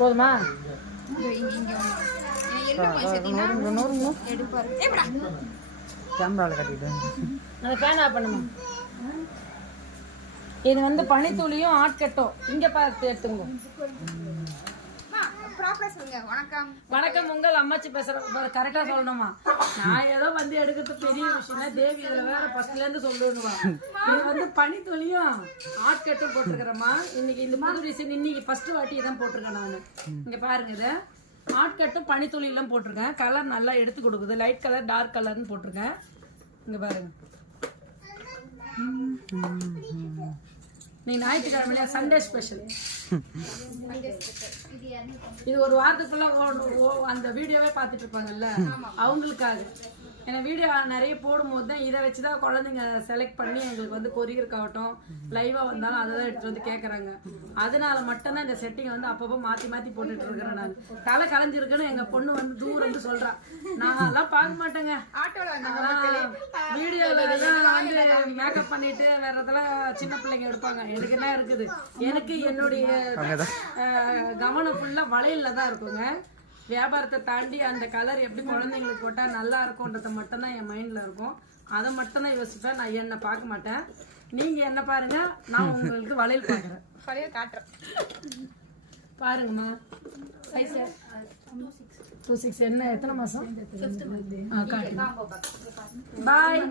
போதுமா? கேமராவில் கட்டிட்டு அந்த ஃபேன் ஆஃப் பண்ணுமா. இது வந்து பனித்துளியும் ஆட்கட்டும். இங்கே பார்த்து எடுத்துங்க. வணக்கம், உங்கள் அம்மாச்சி பேசுகிறேன். கரெக்டாக சொல்லணுமா? நான் ஏதோ வந்து எடுக்கிறது பெரிய விஷயம். தேவி இதில் வேற ஃபர்ஸ்ட்லேருந்து சொல்லணுமா. இது வந்து பனித்துளியும் ஆட்கட்டும் போட்டிருக்கிறேம்மா. இன்னைக்கு இந்த புது டிசைன் இன்னைக்கு ஃபர்ஸ்ட் வாட்டி தான் போட்டிருக்கேன் நான். இங்கே பாருங்க, இதை ஆட்கட்டும் பனித்துளியெல்லாம் போட்டிருக்கேன். கலர் நல்லா எடுத்து கொடுக்குது. லைட் கலர், டார்க் கலர்னு போட்டிருக்கேன். இங்கே பாருங்க. நீ ஞாயிற்றுக்கிழமையா சண்டே ஸ்பெஷல். இது ஒரு வாரத்துக்குள்ள அந்த வீடியோவே பார்த்துட்டு இருப்பாங்கல்ல, அவங்களுக்காக. ஏன்னா வீடியோ நிறைய போடும்போது தான் இதை வச்சுதான் குழந்தைங்க செலக்ட் பண்ணி எங்களுக்கு வந்து கொரியருக்காகட்டும் லைவா வந்தாலும் அதை தான் எடுத்துட்டு வந்து கேட்கறாங்க. அதனால மட்டும்தான் இந்த செட்டிங்கை வந்து அப்பப்போ மாத்தி மாத்தி போட்டுட்டு இருக்கிறேன். நான் தலை கலைஞ்சிருக்குன்னு எங்க பொண்ணு வந்து தூரம் வந்து சொல்றா. நான் அதெல்லாம் பார்க்க மாட்டேங்க. வீடியோல வந்து மேக்கப் பண்ணிட்டு வேற இதெல்லாம் சின்ன பிள்ளைங்க எடுப்பாங்க. எனக்கு என்ன இருக்குது, எனக்கு என்னுடைய கவனம் ஃபுல்லா வளையல்ல தான் இருக்குங்க. வியாபாரத்தை தாண்டி அந்த கலர் எப்படி குழந்தைங்களுக்கு போட்டால் நல்லா இருக்கும்ன்றத மட்டும்தான் என் மைண்டில் இருக்கும். அதை மட்டும்தான் யோசிப்பேன். நான் என்னை பார்க்க மாட்டேன். நீங்கள் என்ன பாருங்க, நான் உங்களுக்கு வளையல் பார்க்குறேன். வளையல் காட்டுறேன் பாருங்கம்மா. சைஸ் 26 என்ன, எத்தனை மாதம்? காட்டுங்க. பாய்.